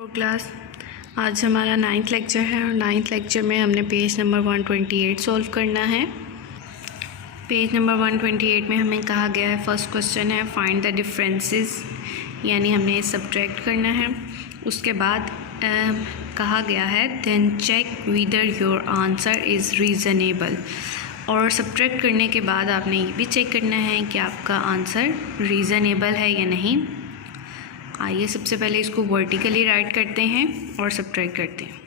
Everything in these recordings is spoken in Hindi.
और क्लास आज हमारा 9th लेक्चर है और 9th लेक्चर में हमने पेज नंबर 128 सॉल्व करना है। पेज नंबर 128 में हमें कहा गया है, फर्स्ट क्वेश्चन है फाइंड द डिफरेंसेस, यानी हमने सब्ट्रैक्ट करना है। उसके बाद कहा गया है then check whether your answer is reasonable, और सब्ट्रैक्ट करने के बाद आपने ये भी चेक करना है कि आपका आंसर रीज़नेबल है या नहीं। आइए सबसे पहले इसको वर्टिकली राइट करते हैं और सब्ट्रैक्ट करते हैं।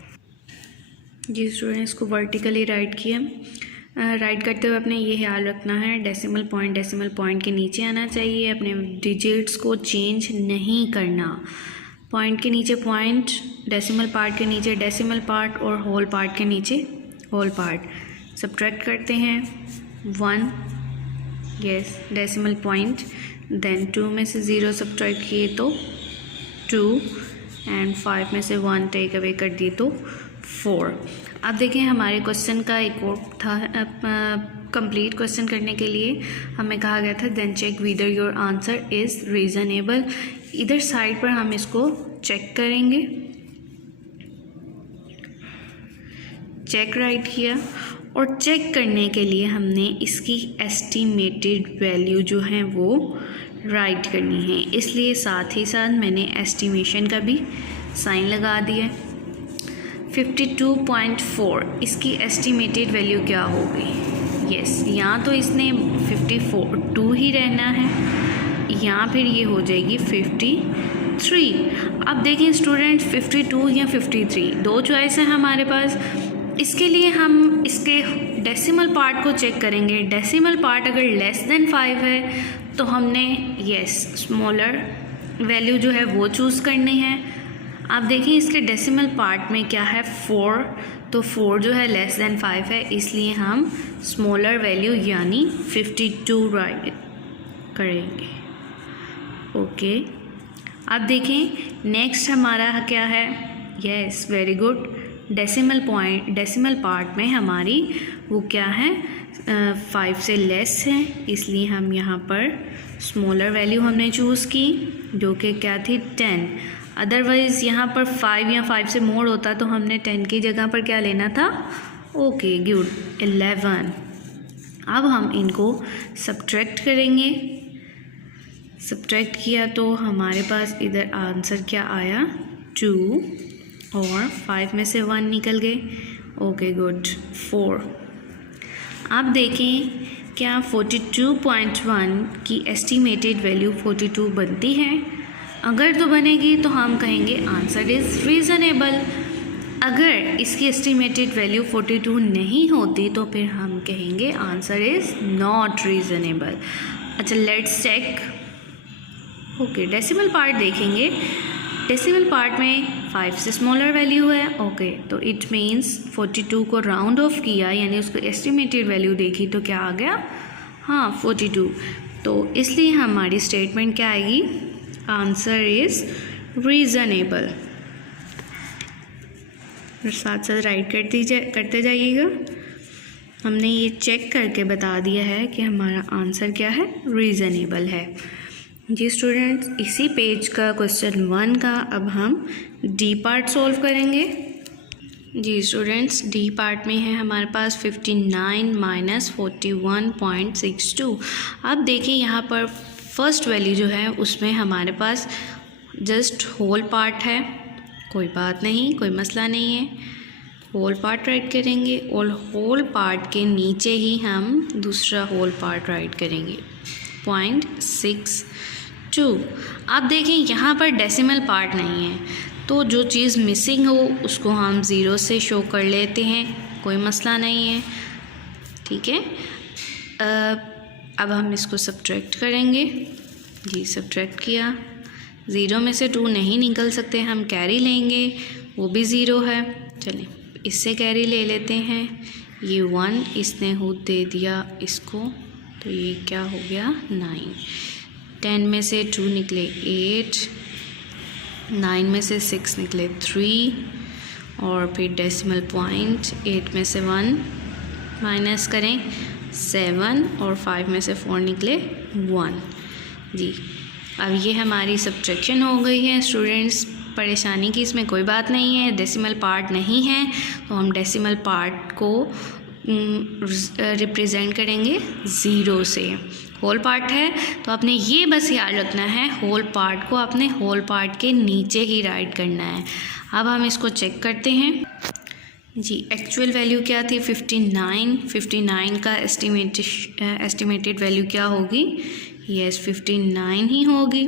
जी स्टूडेंट, इसको वर्टिकली राइट किया। राइट करते हुए अपने ये ख्याल रखना है डेसिमल पॉइंट के नीचे आना चाहिए। अपने डिजिट्स को चेंज नहीं करना। पॉइंट के नीचे पॉइंट, डेसिमल पार्ट के नीचे डेसिमल पार्ट और होल पार्ट के नीचे होल पार्ट। सब्ट्रैक्ट करते हैं 1, यस डेसिमल पॉइंट, देन 2 में से 0 सब्ट्रैक्ट किए तो 2 एंड 5 में से 1 टेक अवे कर दिए तो 4। अब देखें हमारे क्वेश्चन का एक और था, कंप्लीट क्वेश्चन करने के लिए हमें कहा गया था then check whether your answer is reasonable. इधर साइड पर हम इसको चेक करेंगे। चेक राइट किया और चेक करने के लिए हमने इसकी एस्टिमेटेड वैल्यू जो है वो राइट करनी है, इसलिए साथ ही साथ मैंने एस्टिमेशन का भी साइन लगा दिया। 52.4 इसकी एस्टिमेटेड वैल्यू क्या होगी? यस, यहाँ तो इसने 52 ही रहना है, यहाँ फिर ये हो जाएगी 53। अब देखिए स्टूडेंट, 52 या 53 दो चॉइस है हमारे पास। इसके लिए हम इसके डेसिमल पार्ट को चेक करेंगे। डेसिमल पार्ट अगर लेस देन 5 है तो हमने यस स्मॉलर वैल्यू जो है वो चूज़ करनी है। आप देखिए इसके डेसिमल पार्ट में क्या है 4, तो 4 जो है लेस देन 5 है, इसलिए हम स्मॉलर वैल्यू यानी 52 राइट करेंगे। ओके, अब देखें नेक्स्ट हमारा क्या है। Yes very good, decimal part में हमारी वो क्या है 5 से लेस है, इसलिए हम यहाँ पर स्मॉलर वैल्यू हमने चूज़ की जो कि क्या थी 10। अदरवाइज़ यहाँ पर 5 या 5 से मोर होता तो हमने 10 की जगह पर क्या लेना था। Okay good, 11। अब हम इनको सब्ट्रैक्ट करेंगे। सब्ट्रैक्ट किया तो हमारे पास इधर आंसर क्या आया 2 और 5 में से 1 निकल गए। Okay good, 4। आप देखें क्या 42.1 की एस्टिमेटेड वैल्यू 42 बनती है? अगर तो बनेगी तो हम कहेंगे आंसर इज़ रीज़नेबल। अगर इसकी एस्टिमेटेड वैल्यू 42 नहीं होती तो फिर हम कहेंगे आंसर इज़ नॉट रीज़नेबल। अच्छा let's check. Okay, decimal part देखेंगे। डेसिमल पार्ट में 5 से स्मॉलर वैल्यू है। ओके, तो इट मीन्स 42 को राउंड ऑफ किया, यानी उसको एस्टिमेटेड वैल्यू देखी तो क्या आ गया, हाँ 42। तो इसलिए हमारी स्टेटमेंट क्या आएगी, आंसर इज़ रीज़नेबल। साथ साथ राइट करते जाइएगा। हमने ये चेक करके बता दिया है कि हमारा आंसर क्या है, रीज़नेबल है। जी स्टूडेंट्स, इसी पेज का क्वेश्चन 1 का अब हम डी पार्ट सॉल्व करेंगे। जी स्टूडेंट्स, डी पार्ट में है हमारे पास 59 माइनस 41.62। अब देखिए यहाँ पर फर्स्ट वैल्यू जो है उसमें हमारे पास जस्ट होल पार्ट है, कोई बात नहीं, कोई मसला नहीं है। होल पार्ट राइट करेंगे और होल पार्ट के नीचे ही हम दूसरा होल पार्ट राइट करेंगे 0.62। अब देखें यहाँ पर डेसिमल पार्ट नहीं है, तो जो चीज़ मिसिंग हो उसको हम 0 से शो कर लेते हैं, कोई मसला नहीं है, ठीक है। अब हम इसको सब्ट्रैक्ट करेंगे। जी सब्ट्रैक्ट किया, 0 में से 2 नहीं निकल सकते, हम कैरी लेंगे, वो भी 0 है। चलें इससे कैरी ले लेते हैं, ये 1 इसने हुद दे दिया इसको, तो ये क्या हो गया 9। 10 में से 2 निकले 8, 9 में से 6 निकले 3, और फिर डेसिमल पॉइंट 8 में से 1 माइनस करें 7, और 5 में से 4 निकले 1। जी अब ये हमारी सब्ट्रैक्शन हो गई है स्टूडेंट्स। परेशानी की इसमें कोई बात नहीं है, डेसिमल पार्ट नहीं है तो हम डेसिमल पार्ट को रिप्रेजेंट करेंगे 0 से। होल पार्ट है तो आपने ये बस याद रखना है, होल पार्ट को आपने होल पार्ट के नीचे ही राइट करना है। अब हम इसको चेक करते हैं जी। एक्चुअल वैल्यू क्या थी 59 का एस्टिमेटेड वैल्यू क्या होगी, यस 59 ही होगी।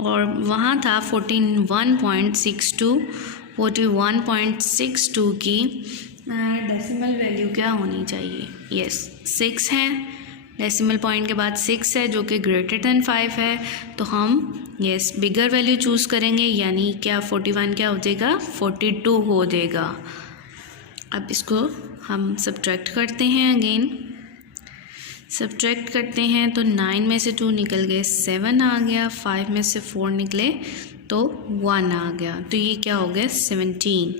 और वहाँ था 41.62 की डेसिमल वैल्यू क्या होनी चाहिए, यस 6 है। डेसिमल पॉइंट के बाद 6 है जो कि ग्रेटर देन 5 है, तो हम यस बिगर वैल्यू चूज़ करेंगे, यानी क्या 41 क्या हो जाएगा 42 हो जाएगा। अब इसको हम सब्ट्रैक्ट करते हैं, अगेन सब्ट्रैक्ट करते हैं तो 9 में से 2 निकल गए 7 आ गया, 5 में से 4 निकले तो 1 आ गया, तो ये क्या हो गया 17।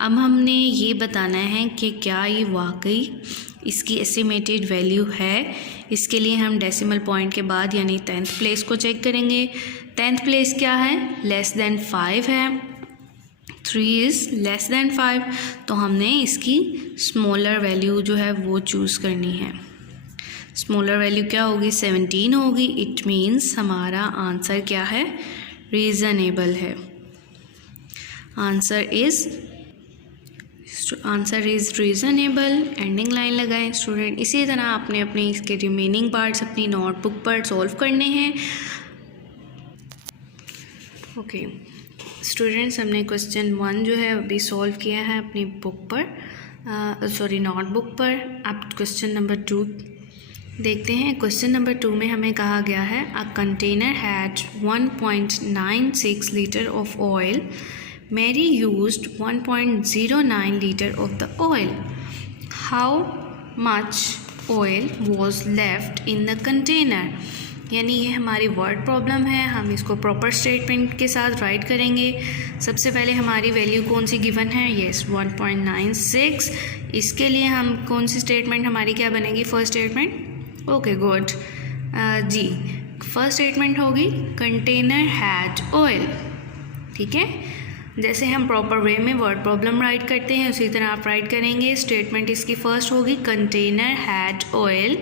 अब हमने ये बताना है कि क्या ये वाकई इसकी एस्टिमेटेड वैल्यू है। इसके लिए हम डेसिमल पॉइंट के बाद यानी 10th प्लेस को चेक करेंगे। 10th प्लेस क्या है, लेस देन 5 है, 3 इज़ लेस देन 5, तो हमने इसकी स्मॉलर वैल्यू जो है वो चूज़ करनी है। स्मॉलर वैल्यू क्या होगी 17 होगी। इट मीन्स हमारा आंसर क्या है, रीज़नेबल है। Answer is reasonable. Ending line लगाएं स्टूडेंट। इसी तरह आपने अपने इसके रिमेनिंग पार्ट्स अपनी नोटबुक पर सॉल्व करने हैं। ओके स्टूडेंट्स, हमने क्वेश्चन 1 जो है अभी सॉल्व किया है अपनी बुक पर, नोटबुक पर। अब क्वेश्चन नंबर 2 देखते हैं। क्वेश्चन नंबर 2 में हमें कहा गया है a container had 1.96 litre of oil. Mary used 1.09 liter of the oil. How much oil was left in the container? यानी ये हमारी वर्ड प्रॉब्लम है, हम इसको प्रॉपर स्टेटमेंट के साथ राइट करेंगे। सबसे पहले हमारी वैल्यू कौन सी गिवन है, यस 1.96। इसके लिए हम कौन सी स्टेटमेंट हमारी क्या बनेगी, फर्स्ट स्टेटमेंट। ओके गुड जी, फर्स्ट स्टेटमेंट होगी कंटेनर हैड ऑयल। ठीक है, जैसे हम प्रॉपर वे में वर्ड प्रॉब्लम राइट करते हैं उसी तरह आप राइट करेंगे। स्टेटमेंट इसकी फर्स्ट होगी container had oil.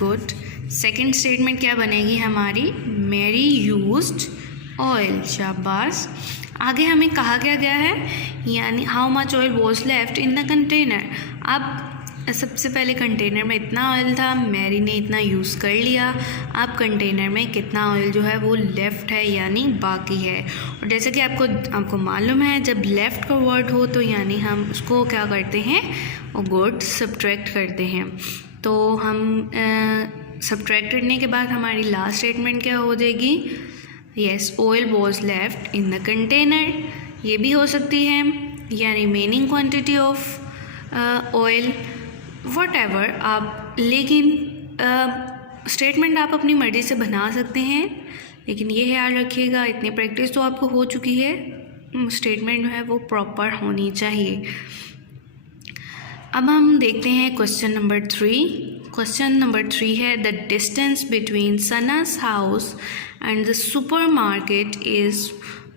Good. Second statement क्या बनेगी हमारी, मैरी यूज्ड ऑयल। शाबाश। आगे हमें कहा क्या गया है, यानी how much oil was left in the container. अब सबसे पहले कंटेनर में इतना ऑयल था, मैरी ने इतना यूज़ कर लिया। अब कंटेनर में कितना ऑयल जो है वो लेफ़्ट है यानी बाकी है। और जैसे कि आपको मालूम है जब लेफ़्ट का वर्ड हो तो यानी हम उसको क्या करते हैं, और गुड सब्ट्रैक्ट करते हैं। तो हम सब्ट्रैक्ट करने के बाद हमारी लास्ट स्टेटमेंट क्या हो जाएगी, yes oil was left in the container. ये भी हो सकती है, या remaining quantity of oil, what ever आप। लेकिन स्टेटमेंट आप अपनी मर्ज़ी से बना सकते हैं, लेकिन ये ख्याल रखिएगा इतनी प्रैक्टिस तो आपको हो चुकी है, स्टेटमेंट जो है वो प्रॉपर होनी चाहिए। अब हम देखते हैं क्वेश्चन नंबर 3। क्वेश्चन नंबर 3 है the distance between Sana's house and the super market is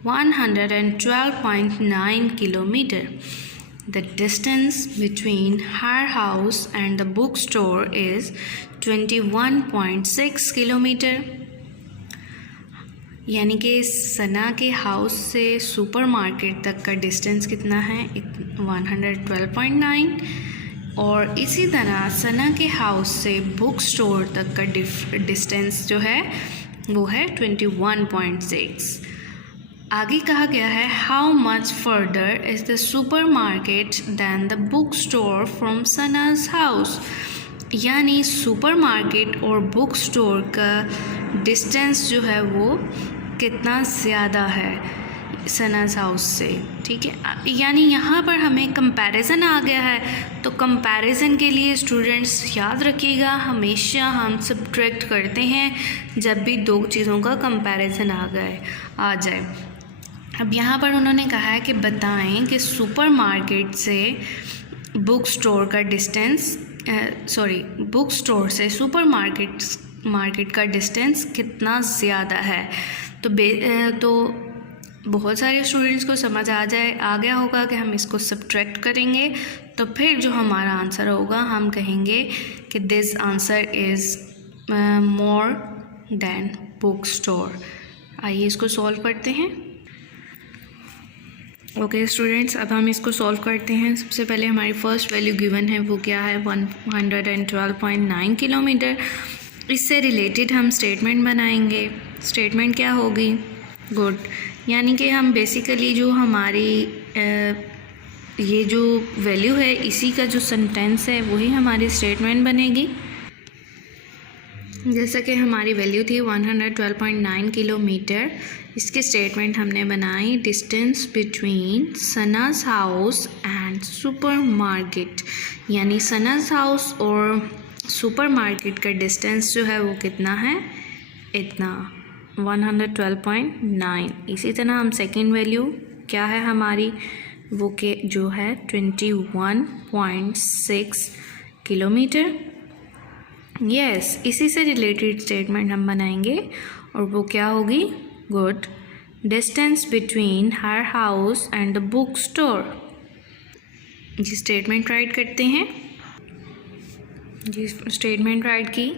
112.9 kilometre. The distance between her house and the bookstore is 21.6 kilometre. यानी कि सना के हाउस से सुपर मार्केट तक का डिस्टेंस कितना है, 112.9। और इसी तरह सना के हाउस से बुक स्टोर तक का डिस्टेंस जो है वो है 21.6। आगे कहा गया है how much further is the super market than the book store from Sana's house. यानी सुपर मार्केट और बुक स्टोर का डिस्टेंस जो है वो कितना ज़्यादा है सना's हाउस से। ठीक है, यानी यहाँ पर हमें कंपैरिजन आ गया है, तो कंपैरिजन के लिए स्टूडेंट्स याद रखिएगा हमेशा हम सब्ट्रैक्ट करते हैं जब भी दो चीज़ों का कंपैरिजन आ जाए। अब यहाँ पर उन्होंने कहा है कि बताएं कि सुपर मार्केट से बुक स्टोर का डिस्टेंस बुक स्टोर से सुपर मार्केट का डिस्टेंस कितना ज़्यादा है। तो बहुत सारे स्टूडेंट्स को समझ आ गया होगा कि हम इसको सब्ट्रैक्ट करेंगे, तो फिर जो हमारा आंसर होगा हम कहेंगे कि this answer is more than book store. आइए इसको सॉल्व करते हैं। ओके स्टूडेंट्स, अब हम इसको सॉल्व करते हैं। सबसे पहले हमारी फर्स्ट वैल्यू गिवन है, वो क्या है 112.9 किलोमीटर। इससे रिलेटेड हम स्टेटमेंट बनाएंगे। स्टेटमेंट क्या होगी? गुड। यानी कि हम बेसिकली जो हमारी ये जो वैल्यू है इसी का जो सेंटेंस है वही हमारी स्टेटमेंट बनेगी। जैसा कि हमारी वैल्यू थी 112.9 किलोमीटर, इसकी स्टेटमेंट हमने बनाई, distance between Sana's house and supermarket. यानी सनाज हाउस और सुपरमार्केट का डिस्टेंस जो है वो कितना है? इतना 112.9। इसी तरह हम सेकेंड वैल्यू क्या है हमारी, वो के जो है 21.6 किलोमीटर। यस, इसी से रिलेटेड स्टेटमेंट हम बनाएंगे और वो क्या होगी? Good. Distance between her house and the book store. जी स्टेटमेंट राइट करते हैं। जी स्टेटमेंट राइट की,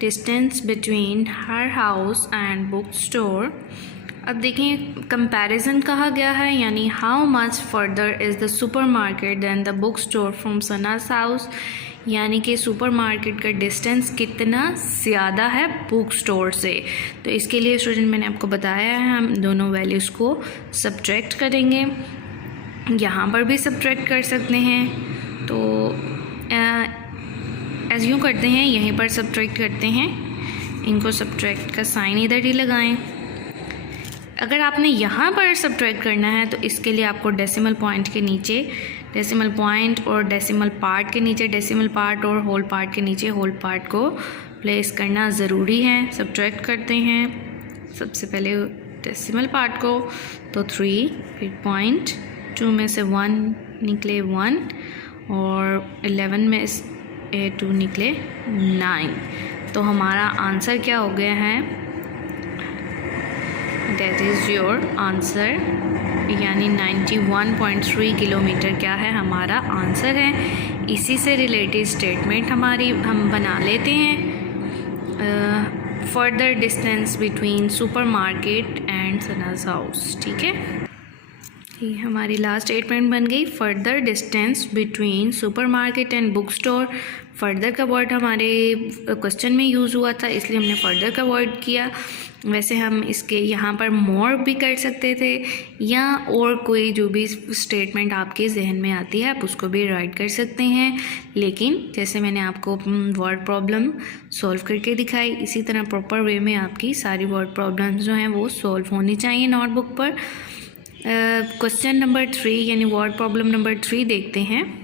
distance between her house and book store. अब देखिए कंपैरिजन कहा गया है, यानी how much further is the supermarket than the book store from Sana's house. यानी कि सुपरमार्केट का डिस्टेंस कितना ज़्यादा है बुक स्टोर से। तो इसके लिए स्टूडेंट मैंने आपको बताया है, हम दोनों वैल्यूज़ को सब्ट्रैक्ट करेंगे। यहाँ पर भी सब्ट्रैक्ट कर सकते हैं, तो ऐसे यूँ करते हैं, यहीं पर सब्ट्रैक्ट करते हैं। इनको सब्ट्रैक्ट का साइन इधर ही लगाएं। अगर आपने यहाँ पर सब्ट्रैक्ट करना है तो इसके लिए आपको डेसिमल पॉइंट के नीचे, डेसिमल पॉइंट और डेसिमल पार्ट के नीचे, डेसिमल पार्ट और होल पार्ट के नीचे होल पार्ट को प्लेस करना ज़रूरी है। सब्ट्रैक्ट करते हैं सबसे पहले डेसिमल पार्ट को, तो 3, फिर 0.2 में से 1 निकले 1 और 11 में 2 निकले 9। तो हमारा आंसर क्या हो गया है? दैट इज़ योर आंसर, यानी 91.3 किलोमीटर क्या है हमारा आंसर है। इसी से रिलेटेड स्टेटमेंट हमारी हम बना लेते हैं। Further distance between supermarket and Sana's house. ठीक है, ये हमारी लास्ट स्टेटमेंट बन गई, further distance between supermarket and book store. Further का वर्ड हमारे क्वेश्चन में यूज़ हुआ था, इसलिए हमने फर्दर का वर्ड किया। वैसे हम इसके यहाँ पर मोर भी कर सकते थे, या और कोई जो भी स्टेटमेंट आपके जहन में आती है आप उसको भी राइट कर सकते हैं। लेकिन जैसे मैंने आपको वर्ड प्रॉब्लम सॉल्व करके दिखाई, इसी तरह प्रॉपर वे में आपकी सारी वर्ड प्रॉब्लम्स जो हैं वो सॉल्व होनी चाहिए नोटबुक पर। क्वेश्चन नंबर 3 यानी वर्ड प्रॉब्लम नंबर 3 देखते हैं।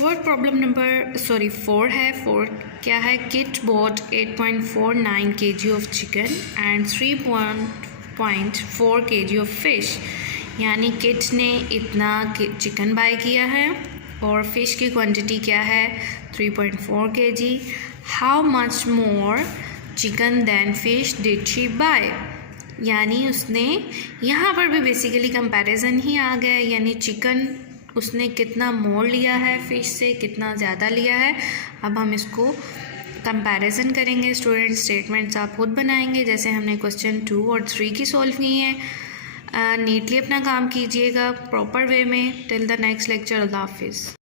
वर्ड प्रॉब्लम नंबर 4 है। 4 क्या है? Kit bought 8.49 kg of chicken and 3.4 kg of fish. यानी किट ने इतना चिकन बाय किया है और फिश की क्वांटिटी क्या है? 3.4 kg। How much more chicken than fish did she buy. यानी उसने यहाँ पर भी बेसिकली कंपैरिजन ही आ गया, यानी चिकन उसने कितना मोर लिया है फिश से, कितना ज़्यादा लिया है। अब हम इसको कंपैरिजन करेंगे। स्टूडेंट स्टेटमेंट्स आप खुद बनाएंगे जैसे हमने क्वेश्चन 2 और 3 की सॉल्व की हैं। नीटली अपना काम कीजिएगा प्रॉपर वे में। टिल द नेक्स्ट लेक्चर, अल्लाह हाफिज़।